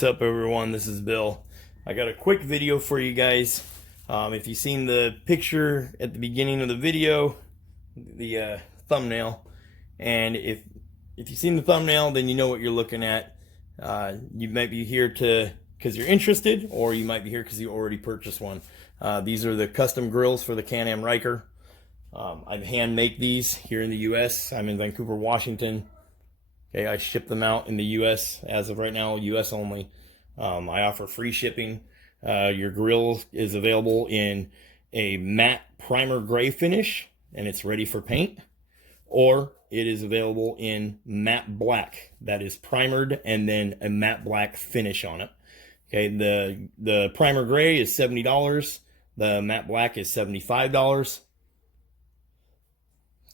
What's up, everyone? This is Bill. I got a quick video for you guys. If you've seen the picture at the beginning of the video, the thumbnail, and if you've seen the thumbnail, then you know what you're looking at. You might be here because you're interested, or you might be here because you already purchased one. These are the custom grills for the Can-Am Ryker. I hand make these here in the U.S. I'm in Vancouver, Washington. Okay, I ship them out in the U.S. as of right now, U.S. only. I offer free shipping. Your grill is available in a matte primer gray finish, and it's ready for paint. Or it is available in matte black, that is primered, and then a matte black finish on it. Okay, the primer gray is $70. The matte black is $75.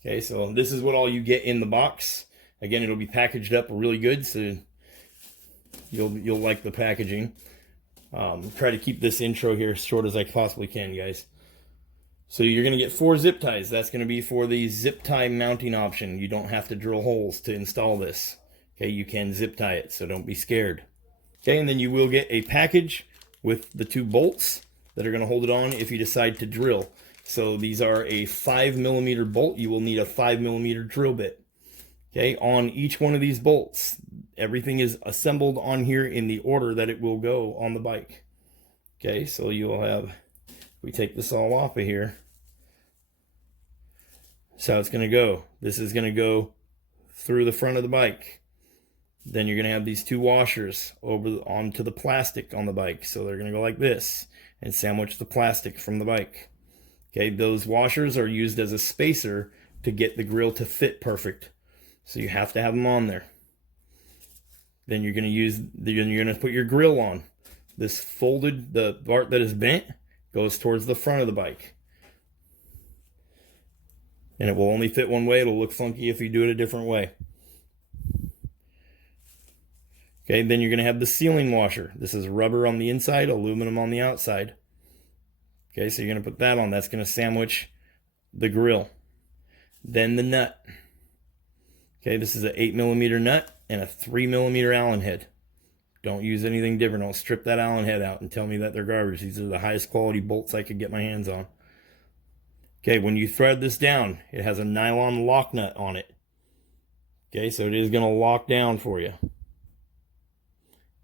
Okay, so this is what all you get in the box. Again, it'll be packaged up really good, so you'll like the packaging. Try to keep this intro here as short as I possibly can, guys. So you're going to get 4 zip ties. That's going to be for the zip tie mounting option. You don't have to drill holes to install this. Okay, you can zip tie it, so don't be scared. Okay, and then you will get a package with the 2 bolts that are going to hold it on if you decide to drill. So these are a 5mm bolt. You will need a 5mm drill bit. Okay, on each one of these bolts, everything is assembled on here in the order that it will go on the bike. Okay, so you'll have, if we take this all off of here, that's how it's going to go. This is going to go through the front of the bike. Then you're going to have these 2 washers over onto the plastic on the bike. So they're going to go like this and sandwich the plastic from the bike. Okay, those washers are used as a spacer to get the grill to fit perfect. So you have to have them on there. Then you're going to put your grill on. This folded, the part that is bent goes towards the front of the bike. And it will only fit one way. It'll look funky if you do it a different way. Okay, then you're going to have the sealing washer. This is rubber on the inside, aluminum on the outside. Okay, so you're going to put that on. That's going to sandwich the grill. Then the nut. Okay, this is an 8mm nut and a 3mm Allen head. Don't use anything different. Don't strip that Allen head out and tell me that they're garbage. These are the highest quality bolts I could get my hands on. Okay, when you thread this down, it has a nylon lock nut on it. Okay, so it is going to lock down for you.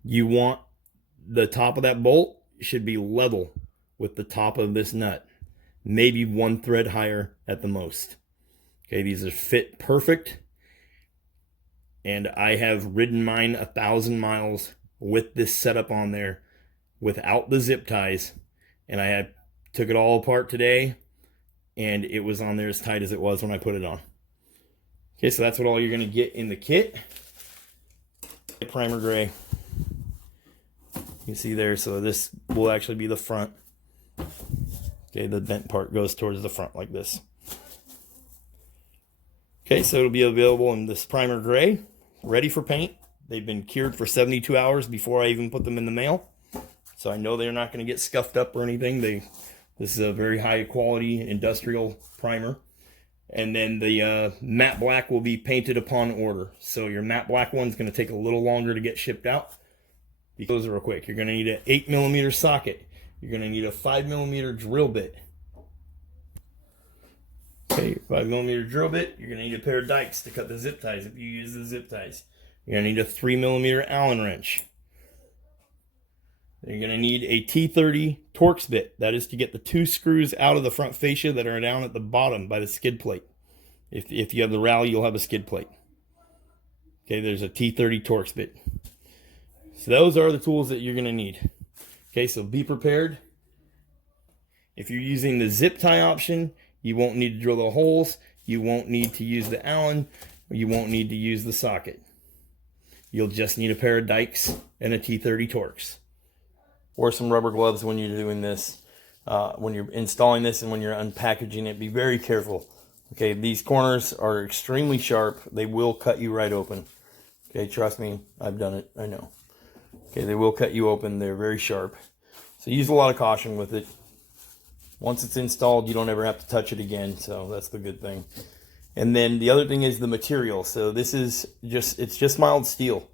You want the top of that bolt should be level with the top of this nut. Maybe 1 thread higher at the most. Okay, these are fit perfect. And I have ridden mine 1,000 miles with this setup on there without the zip ties. And I took it all apart today, and it was on there as tight as it was when I put it on. Okay, so that's what all you're going to get in the kit. Primer gray. You can see there, so this will actually be the front. Okay, the bent part goes towards the front like this. Okay, so it'll be available in this primer gray, ready for paint. They've been cured for 72 hours before I even put them in the mail. So I know they're not going to get scuffed up or anything. This is a very high quality industrial primer. And then the matte black will be painted upon order. So your matte black one's going to take a little longer to get shipped out. Because real quick, you're going to need an 8mm socket. You're going to need a 5mm drill bit. Okay, 5mm drill bit. You're going to need a pair of dikes to cut the zip ties if you use the zip ties. You're going to need a 3mm Allen wrench. You're going to need a T30 Torx bit. That is to get the 2 screws out of the front fascia that are down at the bottom by the skid plate. If you have the rally, you'll have a skid plate. Okay, there's a T30 Torx bit. So those are the tools that you're going to need. Okay, so be prepared. If you're using the zip tie option, you won't need to drill the holes. You won't need to use the Allen. You won't need to use the socket. You'll just need a pair of dikes and a T30 Torx. Or some rubber gloves when you're doing this. When you're installing this and when you're unpackaging it, be very careful. Okay, these corners are extremely sharp. They will cut you right open. Okay, trust me, I've done it. I know. Okay, they will cut you open. They're very sharp. So use a lot of caution with it. Once it's installed, you don't ever have to touch it again. So that's the good thing. And then the other thing is the material. So this is it's just mild steel.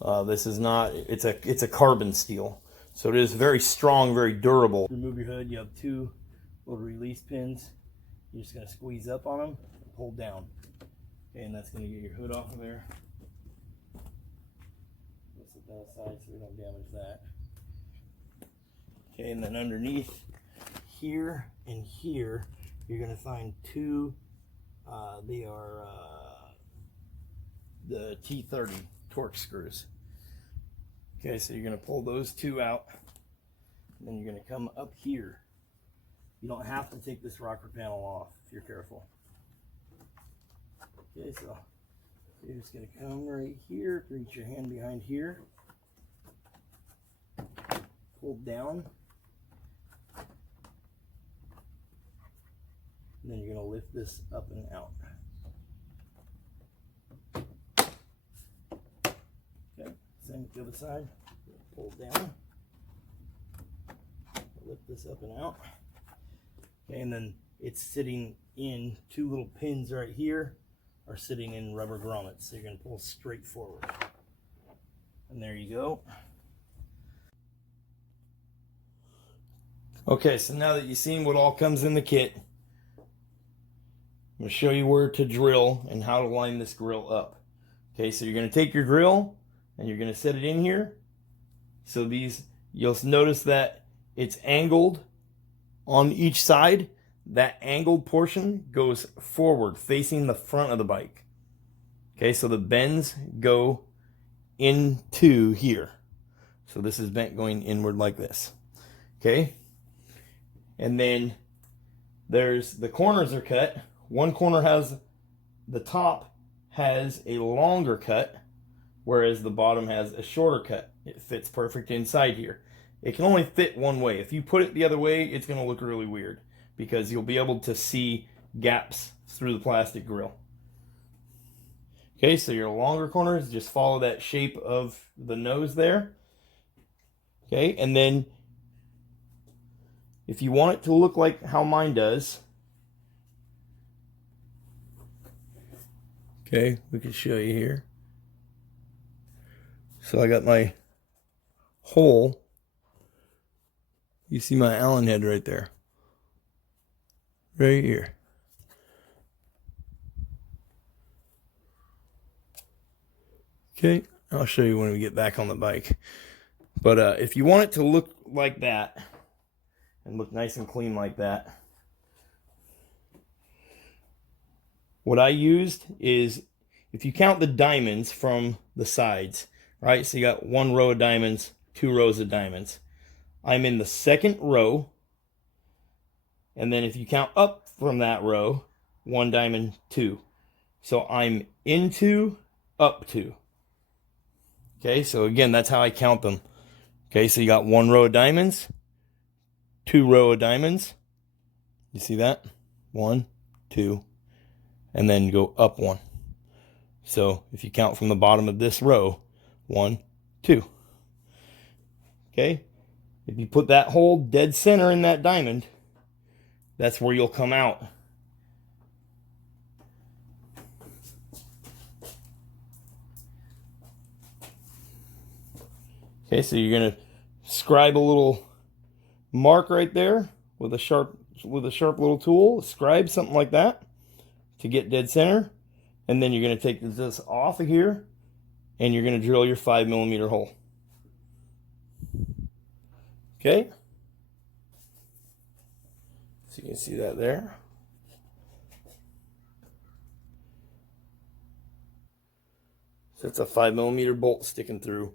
This is not, it's a carbon steel. So it is very strong, very durable. Remove your hood, you have two little release pins. You're just gonna squeeze up on them and pull down. Okay, and that's gonna get your hood off of there. Let's set that aside so we don't damage that. Okay, and then underneath here and here, you're gonna find two, they are the T30 Torx screws. Okay, so you're gonna pull those two out, and then you're gonna come up here. You don't have to take this rocker panel off if you're careful. Okay, so you're just gonna come right here, reach your hand behind here, pull down, and then you're gonna lift this up and out. Okay, same with the other side. Pull down, lift this up and out. Okay, and then it's sitting in two little pins right here are sitting in rubber grommets. So you're going to pull straight forward. And there you go. Okay, so now that you've seen what all comes in the kit, I'm going to show you where to drill and how to line this grill up. Okay, so you're going to take your grill and you're going to set it in here. So these, you'll notice that it's angled on each side. That angled portion goes forward, facing the front of the bike. Okay, so the bends go into here. So this is bent going inward like this. Okay, and then there's the corners are cut. One corner has, the top has a longer cut, whereas the bottom has a shorter cut. It fits perfect inside here. It can only fit one way. If you put it the other way, it's going to look really weird because you'll be able to see gaps through the plastic grill. Okay, so your longer corners, just follow that shape of the nose there. Okay, and then if you want it to look like how mine does, okay, we can show you here. So I got my hole. You see my Allen head right there. Right here. Okay, I'll show you when we get back on the bike. But if you want it to look like that, and look nice and clean like that, what I used is, if you count the diamonds from the sides, right? So you got one row of diamonds, two rows of diamonds. I'm in the second row, and then if you count up from that row, one diamond, two. So I'm into, up to. Okay, so again, that's how I count them. Okay, so you got one row of diamonds, two row of diamonds. You see that? One, two, and then go up one. So if you count from the bottom of this row, one, two. Okay, if you put that hole dead center in that diamond, that's where you'll come out. Okay, so you're gonna scribe a little mark right there with a sharp little tool, scribe something like that to get dead center, and then you're gonna take this off of here, and you're gonna drill your 5mm hole. Okay, so you can see that there. So it's a 5mm bolt sticking through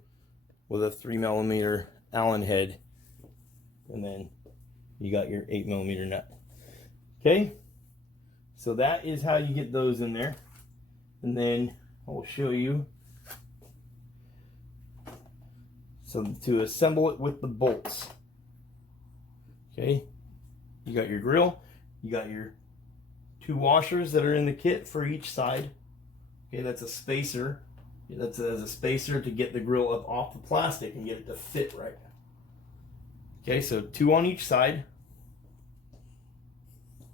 with a 3mm Allen head, and then you got your 8mm nut. Okay, so that is how you get those in there, and then I'll show you. So to assemble it with the bolts, okay, you got your grill, you got your two washers that are in the kit for each side. Okay, that's a spacer. That's as a spacer to get the grill up off the plastic and get it to fit right. Okay, so two on each side.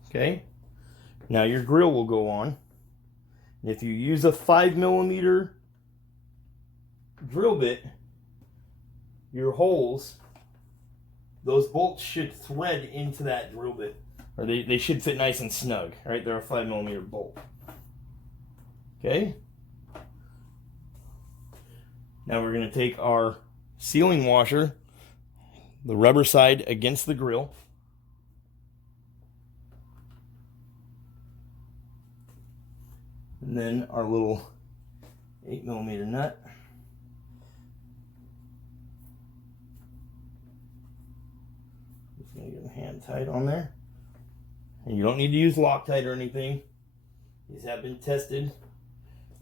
Okay, now your grill will go on. And if you use a 5mm drill bit, your holes, those bolts should thread into that drill bit. Or they should fit nice and snug, right? They're a 5mm bolt. Okay? Now we're going to take our sealing washer, the rubber side against the grill. And then our little 8mm nut. Just going to get them hand tight on there. And you don't need to use Loctite or anything. These have been tested.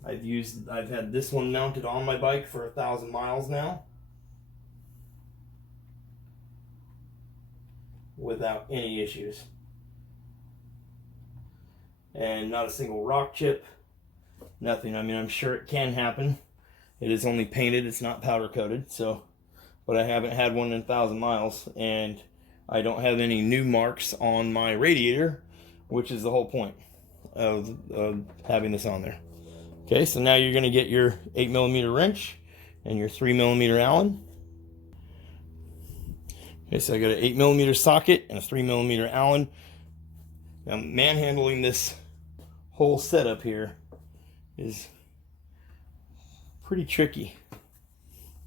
I've had this one mounted on my bike for 1,000 miles now, without any issues. And not a single rock chip, nothing. I mean, I'm sure it can happen. It is only painted, it's not powder coated, so, but I haven't had one in 1,000 miles, and I don't have any new marks on my radiator, which is the whole point of having this on there. Okay, so now you're going to get your 8mm wrench and your 3mm Allen. Okay, so I got an 8mm socket and a 3mm Allen. Now, manhandling this whole setup here is pretty tricky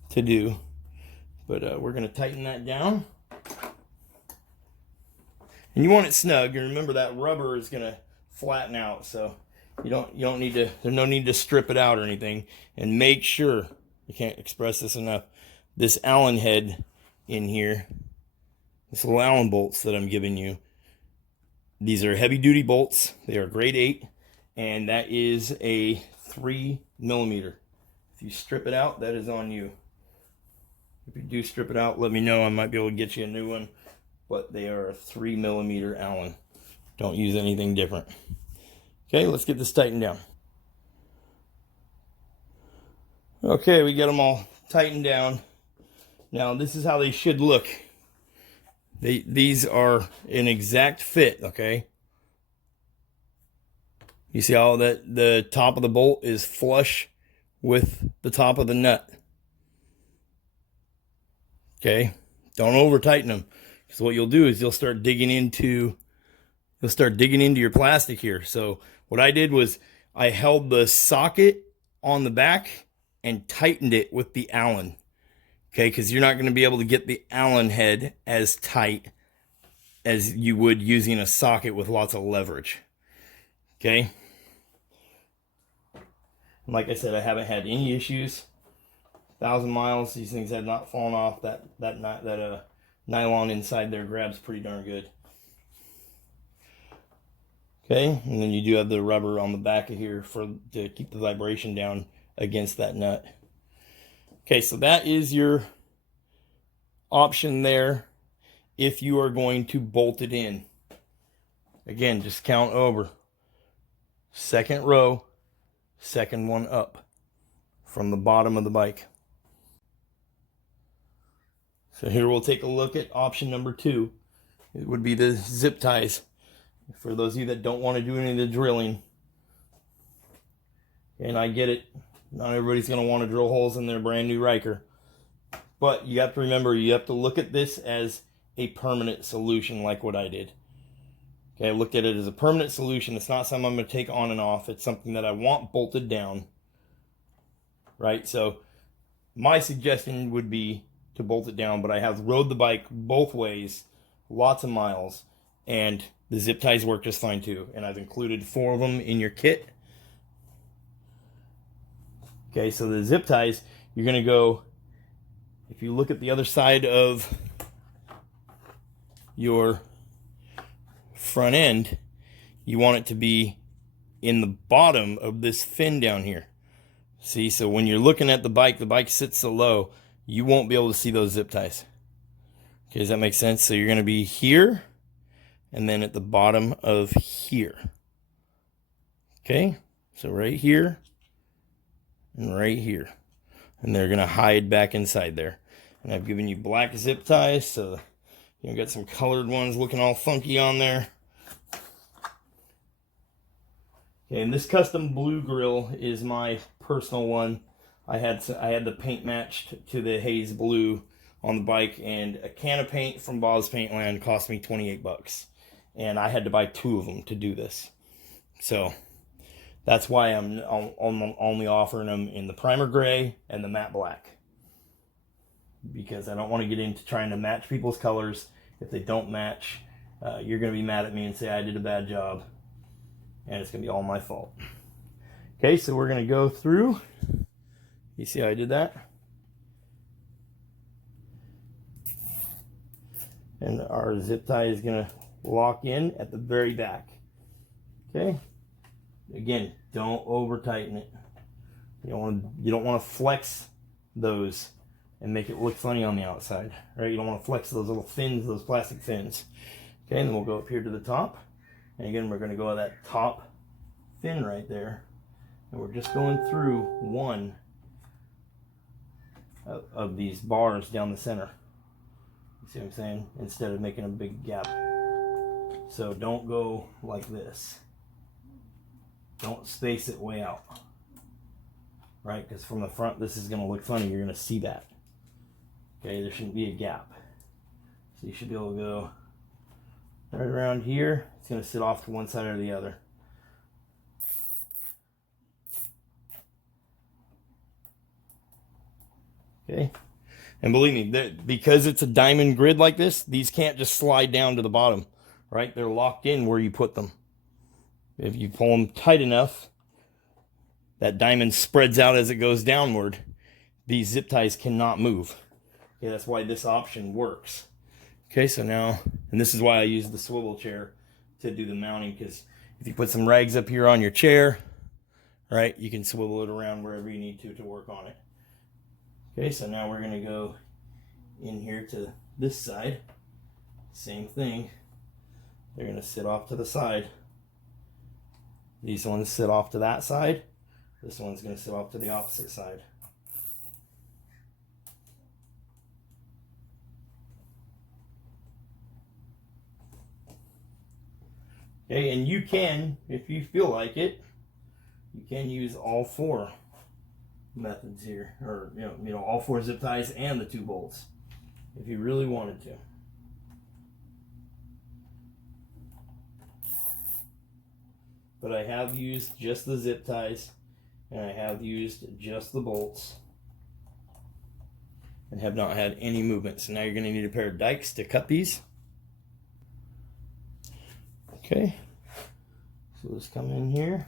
to do, but we're going to tighten that down. And you want it snug, and remember that rubber is going to flatten out, so you don't need to, there's no need to strip it out or anything. And make sure, I can't express this enough, this Allen head in here, this little Allen bolts that I'm giving you, these are heavy duty bolts. They are grade 8, and that is a 3mm. If you strip it out, that is on you. If you do strip it out, let me know. I might be able to get you a new one, but they are a 3mm Allen. Don't use anything different. Okay, let's get this tightened down. Okay, we get them all tightened down. Now, this is how they should look. These are an exact fit, okay? You see how that the top of the bolt is flush with the top of the nut. Okay, don't over tighten them, because what you'll do is you'll start digging into your plastic here. So what I did was I held the socket on the back and tightened it with the Allen. Okay, because you're not going to be able to get the Allen head as tight as you would using a socket with lots of leverage. Okay. And like I said, I haven't had any issues. 1,000 miles, these things have not fallen off. That nylon inside there grabs pretty darn good. Okay, and then you do have the rubber on the back of here to keep the vibration down against that nut. Okay, so that is your option there if you are going to bolt it in. Again, just count over. Second row, second one up from the bottom of the bike. So here we'll take a look at option number 2. It would be the zip ties. For those of you that don't want to do any of the drilling. And I get it. Not everybody's going to want to drill holes in their brand new Ryker. But you have to remember, you have to look at this as a permanent solution like what I did. Okay, I looked at it as a permanent solution. It's not something I'm going to take on and off. It's something that I want bolted down. Right? So my suggestion would be to bolt it down, but I have rode the bike both ways, lots of miles, and the zip ties work just fine too. And I've included 4 of them in your kit. Okay, so the zip ties, you're going to go, if you look at the other side of your front end, you want it to be in the bottom of this fin down here. See, so when you're looking at the bike sits so low, you won't be able to see those zip ties. Okay, does that make sense? So you're going to be here, and then at the bottom of here. Okay, so right here, and right here. And they're going to hide back inside there. And I've given you black zip ties, so you got some colored ones looking all funky on there. Okay, and this custom blue grill is my personal one. I had the paint matched to the haze blue on the bike, and a can of paint from Bob's Paintland cost me 28 bucks. And I had to buy 2 of them to do this. So that's why I'm only offering them in the primer gray and the matte black. Because I don't want to get into trying to match people's colors. If they don't match, you're going to be mad at me and say I did a bad job. And it's going to be all my fault. Okay, so we're going to go through. You see how I did that? And our zip tie is going to lock in at the very back. Okay. Again, don't over tighten it. You don't want to flex those and make it look funny on the outside, right? You don't want to flex those little fins, those plastic fins. Okay, and then we'll go up here to the top. And again, we're going to go to that top fin right there. And we're just going through one of these bars down the center. See what I'm saying? Instead of making a big gap. So don't go like this. Don't space it way out. Right? Because from the front, this is going to look funny. You're going to see that. Okay, there shouldn't be a gap. So you should be able to go right around here. It's going to sit off to one side or the other. Okay. And believe me, because it's a diamond grid like this, these can't just slide down to the bottom, right? They're locked in where you put them. If you pull them tight enough, that diamond spreads out as it goes downward. These zip ties cannot move. Okay, that's why this option works. Okay, so now, and this is why I use the swivel chair to do the mounting, because if you put some rags up here on your chair, right, you can swivel it around wherever you need to work on it. Okay, so now we're going to go in here to this side. Same thing. They're going to sit off to the side. These ones sit off to that side. This one's going to sit off to the opposite side. Okay, and you can, if you feel like it, you can use all 4 methods here, or you know all 4 zip ties and the 2 bolts if you really wanted to. But I have used just the zip ties, and I have used just the bolts, and have not had any movement. So now you're going to need a pair of dikes to cut these. Okay, so let's come in here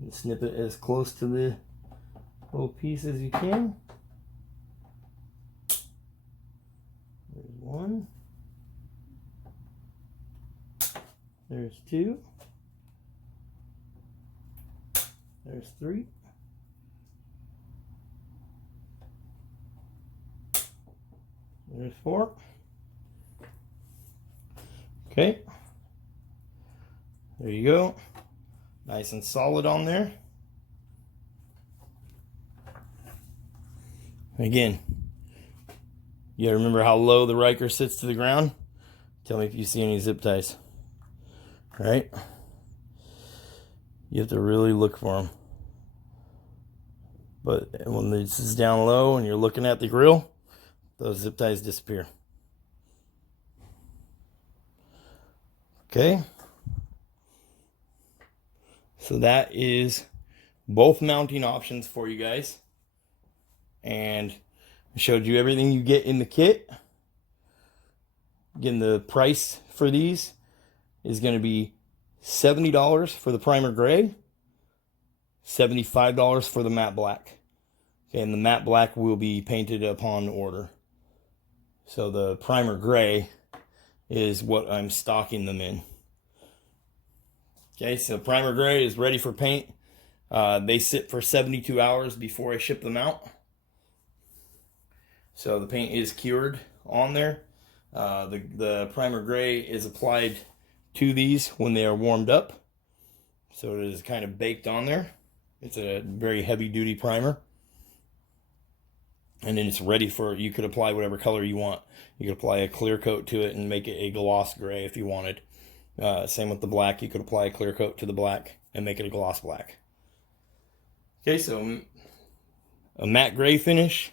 and snip it as close to the little piece as you can. There's 1. There's 2. There's 3. There's 4. Okay. There you go. Nice and solid on there. Again, you gotta remember how low the Ryker sits to the ground. Tell me if you see any zip ties. All right? You have to really look for them. But when this is down low and you're looking at the grill, those zip ties disappear. Okay? So that is both mounting options for you guys. And I showed you everything you get in the kit. Again, the price for these is going to be $70 for the primer gray, $75 for the matte black. Okay, and the matte black will be painted upon order. So the primer gray is what I'm stocking them in. Okay, so primer gray is ready for paint. They sit for 72 hours before I ship them out. So the paint is cured on there. The primer gray is applied to these when they are warmed up. So it is kind of baked on there. It's a very heavy duty primer. And then it's ready for, you could apply whatever color you want. You could apply a clear coat to it and make it a gloss gray if you wanted. Same with the black. You could apply a clear coat to the black and make it a gloss black. Okay, so a matte gray finish,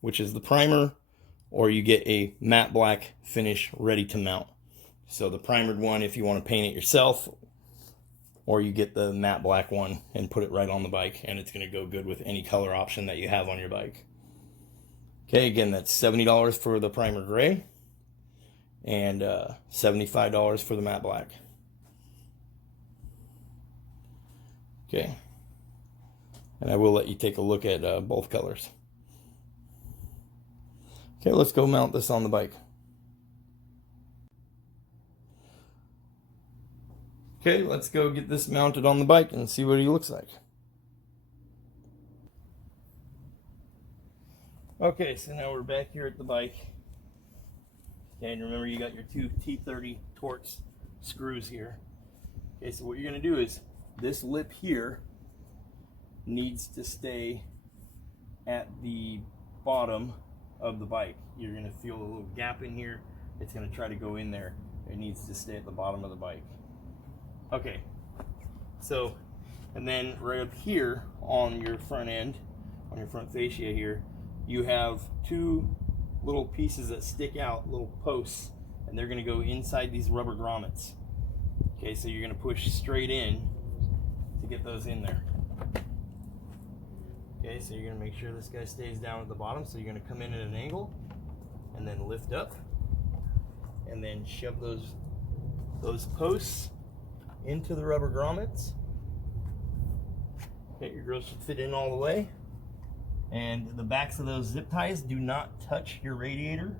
which is the primer, or you get a matte black finish ready to mount. So the primered one if you want to paint it yourself, or you get the matte black one and put it right on the bike, and it's going to go good with any color option that you have on your bike. Okay, again, that's $70 for the primer gray and $75 for the matte black. Okay, and I will let you take a look at both colors. Okay, let's go mount this on the bike. Okay, let's go get this mounted on the bike and see what he looks like. Okay, so now we're back here at the bike. Okay, and remember you got your two T30 Torx screws here. Okay, so what you're going to do is this lip here needs to stay at the bottom of the bike. You're going to feel a little gap in here. It's going to try to go in there. It needs to stay at the bottom of the bike. Okay, so, and then right up here on your front end, on your front fascia here, you have two little pieces that stick out, little posts, and they're going to go inside these rubber grommets. Okay, so you're going to push straight in to get those in there. Okay, so you're going to make sure this guy stays down at the bottom, so you're going to come in at an angle and then lift up and then shove those posts into the rubber grommets. Okay, your Grillz should fit in all the way. And the backs of those zip ties do not touch your radiator,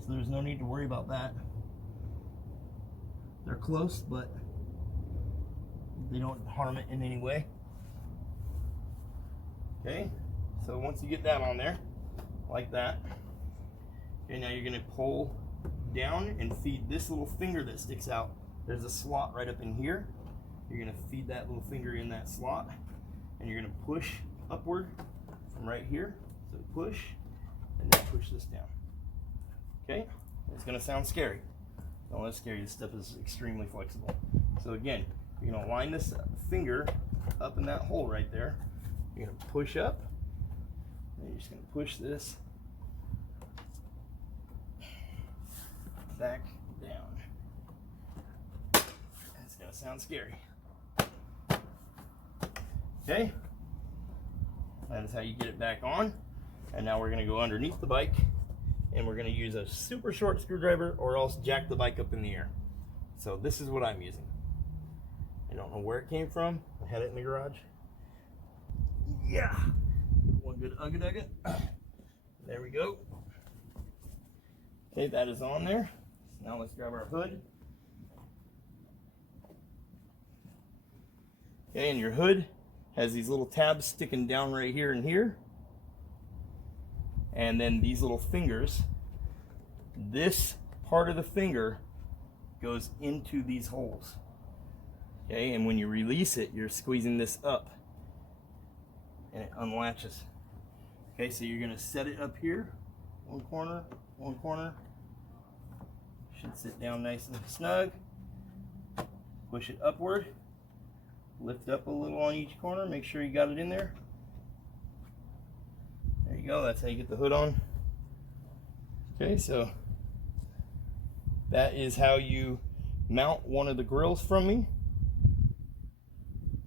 so there's no need to worry about that. They're close, but they don't harm it in any way. Okay, so once you get that on there, like that, okay, now you're going to pull down and feed this little finger that sticks out. There's a slot right up in here. You're going to feed that little finger in that slot, and you're going to push upward from right here. So push, and then push this down. Okay, it's going to sound scary. Don't let it scare you. This stuff is extremely flexible. So again, you're going to line this finger up in that hole right there. You're going to push up, and you're just going to push this back down. It's going to sound scary. Okay, that is how you get it back on. And now we're going to go underneath the bike, and we're going to use a super short screwdriver or else jack the bike up in the air. So this is what I'm using. I don't know where it came from. I had it in the garage. Yeah, one good ugga-dugga. There we go. Okay, that is on there. Now let's grab our hood. Okay, and your hood has these little tabs sticking down right here and here. And then these little fingers, this part of the finger goes into these holes. Okay, and when you release it, you're squeezing this up and it unlatches. Okay, so you're gonna set it up here, one corner. Should sit down nice and snug. Push it upward. Lift up a little on each corner, make sure you got it in there. There you go, that's how you get the hood on. Okay, so that is how you mount one of the Grillz from me.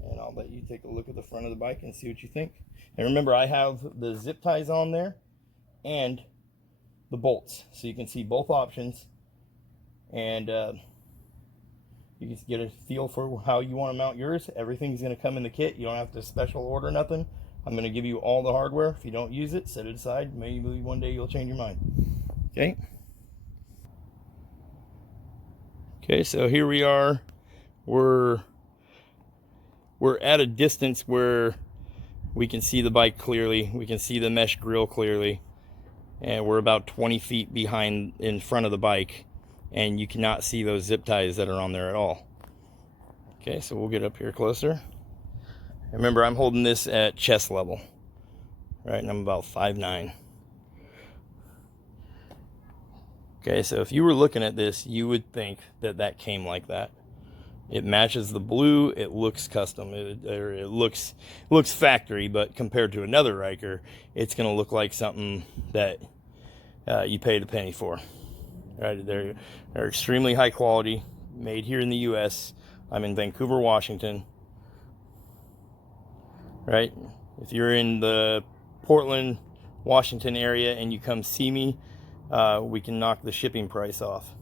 And I'll let you take a look at the front of the bike and see what you think. And remember, I have the zip ties on there and the bolts, so you can see both options. And you can get a feel for how you want to mount yours. Everything's going to come in the kit. You don't have to special order nothing. I'm going to give you all the hardware. If you don't use it, set it aside. Maybe one day you'll change your mind. Okay. Okay, so here we are. We're at a distance where we can see the bike clearly. We can see the mesh grill clearly. And we're about 20 feet behind in front of the bike. And you cannot see those zip ties that are on there at all. Okay, so we'll get up here closer. Remember, I'm holding this at chest level, right? And I'm about 5'9". Okay, so if you were looking at this, you would think that that came like that. It matches the blue. It looks custom. It looks factory, but compared to another Ryker, it's going to look like something that you paid a penny for. Right? They're extremely high quality, made here in the U.S. I'm in Vancouver, Washington. Right? If you're in the Portland, Washington area and you come see me, we can knock the shipping price off.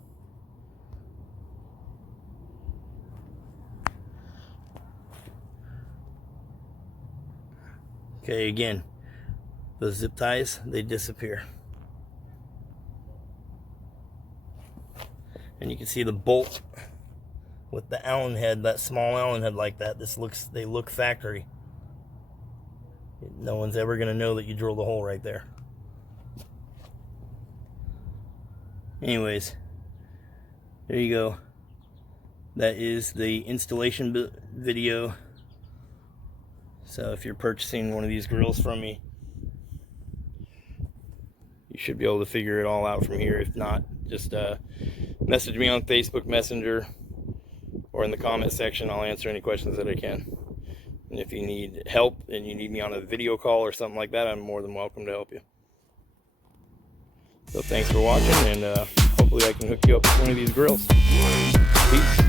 Okay, again, those zip ties, they disappear. And you can see the bolt with the Allen head, that small Allen head like that. They look factory. No one's ever gonna know that you drilled a hole right there. Anyways, there you go. That is the installation video. So if you're purchasing one of these grills from me, you should be able to figure it all out from here. If not, just message me on Facebook Messenger or in the comment section. I'll answer any questions that I can. And if you need help and you need me on a video call or something like that, I'm more than welcome to help you. So thanks for watching, and hopefully I can hook you up with one of these grills. Peace.